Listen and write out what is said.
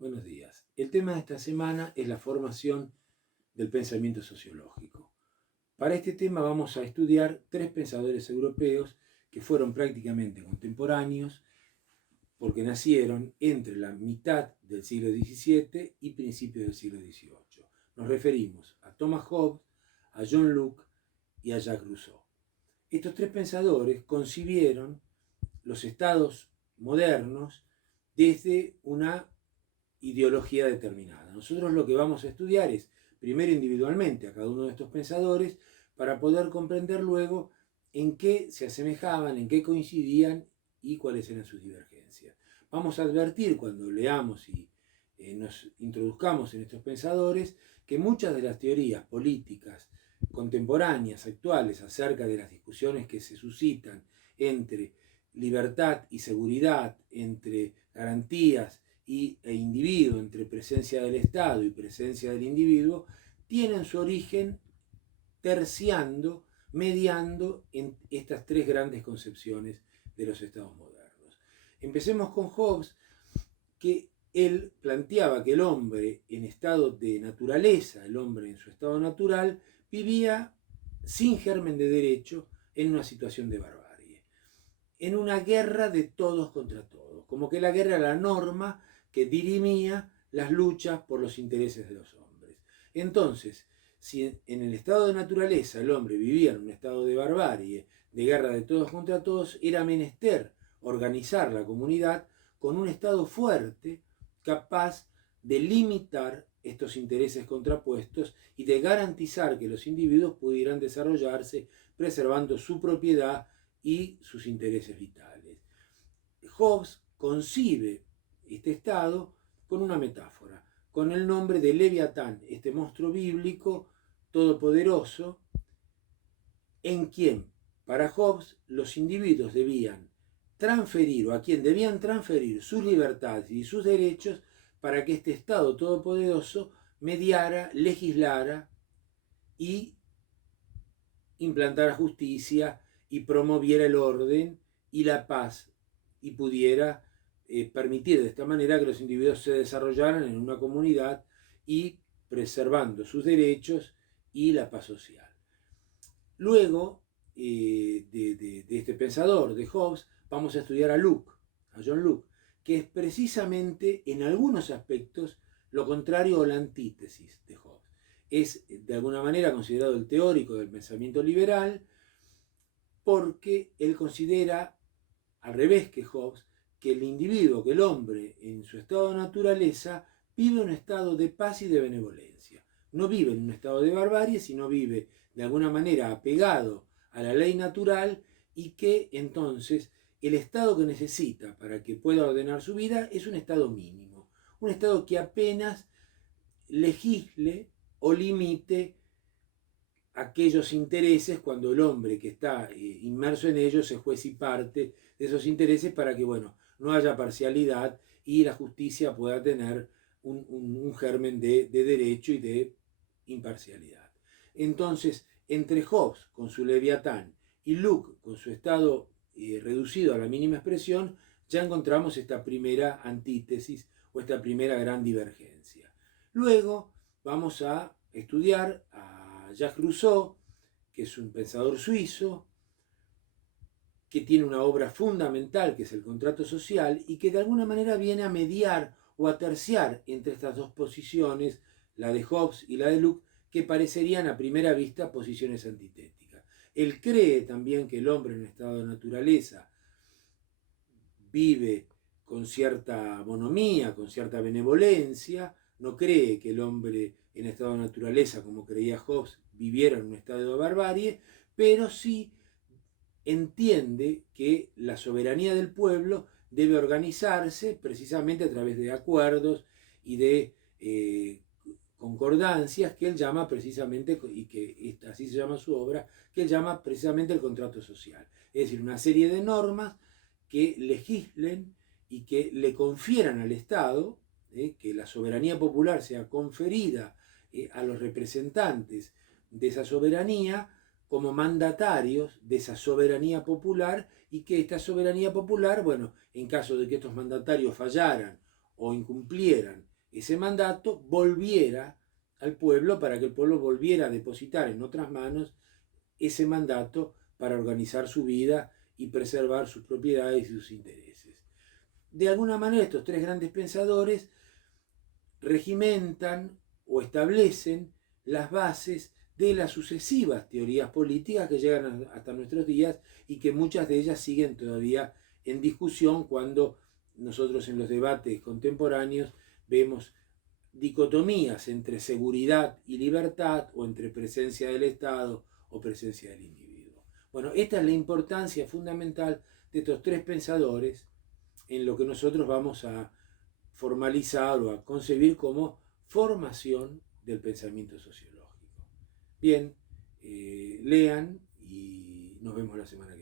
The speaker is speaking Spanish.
Buenos días. El tema de esta semana es la formación del pensamiento sociológico. Para este tema vamos a estudiar tres pensadores europeos que fueron prácticamente contemporáneos porque nacieron entre la mitad del siglo XVII y principios del siglo XVIII. Nos referimos a Thomas Hobbes, a John Locke y a Jacques Rousseau. Estos tres pensadores concibieron los estados modernos desde una ideología determinada. Nosotros lo que vamos a estudiar es, primero individualmente, a cada uno de estos pensadores, para poder comprender luego en qué se asemejaban, en qué coincidían y cuáles eran sus divergencias. Vamos a advertir cuando leamos y nos introduzcamos en estos pensadores que muchas de las teorías políticas contemporáneas, actuales, acerca de las discusiones que se suscitan entre libertad y seguridad, entre garantías e individuo, entre presencia del Estado y presencia del individuo, tienen su origen terciando, mediando en estas tres grandes concepciones de los estados modernos. Empecemos con Hobbes, que él planteaba que el hombre en estado de naturaleza, el hombre en su estado natural, vivía sin germen de derecho en una situación de barbarie, en una guerra de todos contra todos, como que la guerra era la norma que dirimía las luchas por los intereses de los hombres. Entonces, si en el estado de naturaleza el hombre vivía en un estado de barbarie, de guerra de todos contra todos, era menester organizar la comunidad con un estado fuerte, capaz de limitar estos intereses contrapuestos y de garantizar que los individuos pudieran desarrollarse preservando su propiedad y sus intereses vitales. Hobbes concibe este estado con una metáfora, con el nombre de Leviatán, este monstruo bíblico todopoderoso, en quien, para Hobbes, los individuos debían transferir, o a quien debían transferir sus libertades y sus derechos para que este Estado todopoderoso mediara, legislara y implantara justicia y promoviera el orden y la paz y pudiera permitir de esta manera que los individuos se desarrollaran en una comunidad y preservando sus derechos y la paz social. Luego de este pensador, de Hobbes, vamos a estudiar a Locke, a John Locke, que es precisamente en algunos aspectos lo contrario o la antítesis de Hobbes. Es de alguna manera considerado el teórico del pensamiento liberal porque él considera, al revés que Hobbes, que el individuo, que el hombre en su estado de naturaleza vive un estado de paz y de benevolencia. No vive en un estado de barbarie, sino vive de alguna manera apegado a la ley natural y que entonces el estado que necesita para que pueda ordenar su vida es un estado mínimo, un estado que apenas legisle o limite aquellos intereses cuando el hombre que está inmerso en ellos es juez y parte de esos intereses para que, bueno, no haya parcialidad y la justicia pueda tener un germen de derecho y de imparcialidad. Entonces, entre Hobbes con su Leviatán y Locke con su estado reducido a la mínima expresión, ya encontramos esta primera antítesis o esta primera gran divergencia. Luego vamos a estudiar a Jacques Rousseau, que es un pensador suizo, que tiene una obra fundamental que es el contrato social y que de alguna manera viene a mediar o a terciar entre estas dos posiciones, la de Hobbes y la de Locke, que parecerían a primera vista posiciones antitéticas. Él cree también que el hombre en estado de naturaleza vive con cierta bonomía, con cierta benevolencia, no cree que el hombre en estado de naturaleza, como creía Hobbes, viviera en un estado de barbarie, pero sí entiende que la soberanía del pueblo debe organizarse precisamente a través de acuerdos y de concordancias que él llama precisamente, y que así se llama su obra, que él llama precisamente el contrato social. Es decir, una serie de normas que legislen y que le confieran al Estado, que la soberanía popular sea conferida a los representantes de esa soberanía como mandatarios de esa soberanía popular y que esta soberanía popular, bueno, en caso de que estos mandatarios fallaran o incumplieran ese mandato volviera al pueblo para que el pueblo volviera a depositar en otras manos ese mandato para organizar su vida y preservar sus propiedades y sus intereses. De alguna manera estos tres grandes pensadores regimentan o establecen las bases de las sucesivas teorías políticas que llegan hasta nuestros días y que muchas de ellas siguen todavía en discusión cuando nosotros en los debates contemporáneos vemos dicotomías entre seguridad y libertad o entre presencia del Estado o presencia del individuo. Bueno, esta es la importancia fundamental de estos tres pensadores en lo que nosotros vamos a formalizar o a concebir como formación del pensamiento sociológico. Bien, lean y nos vemos la semana que viene.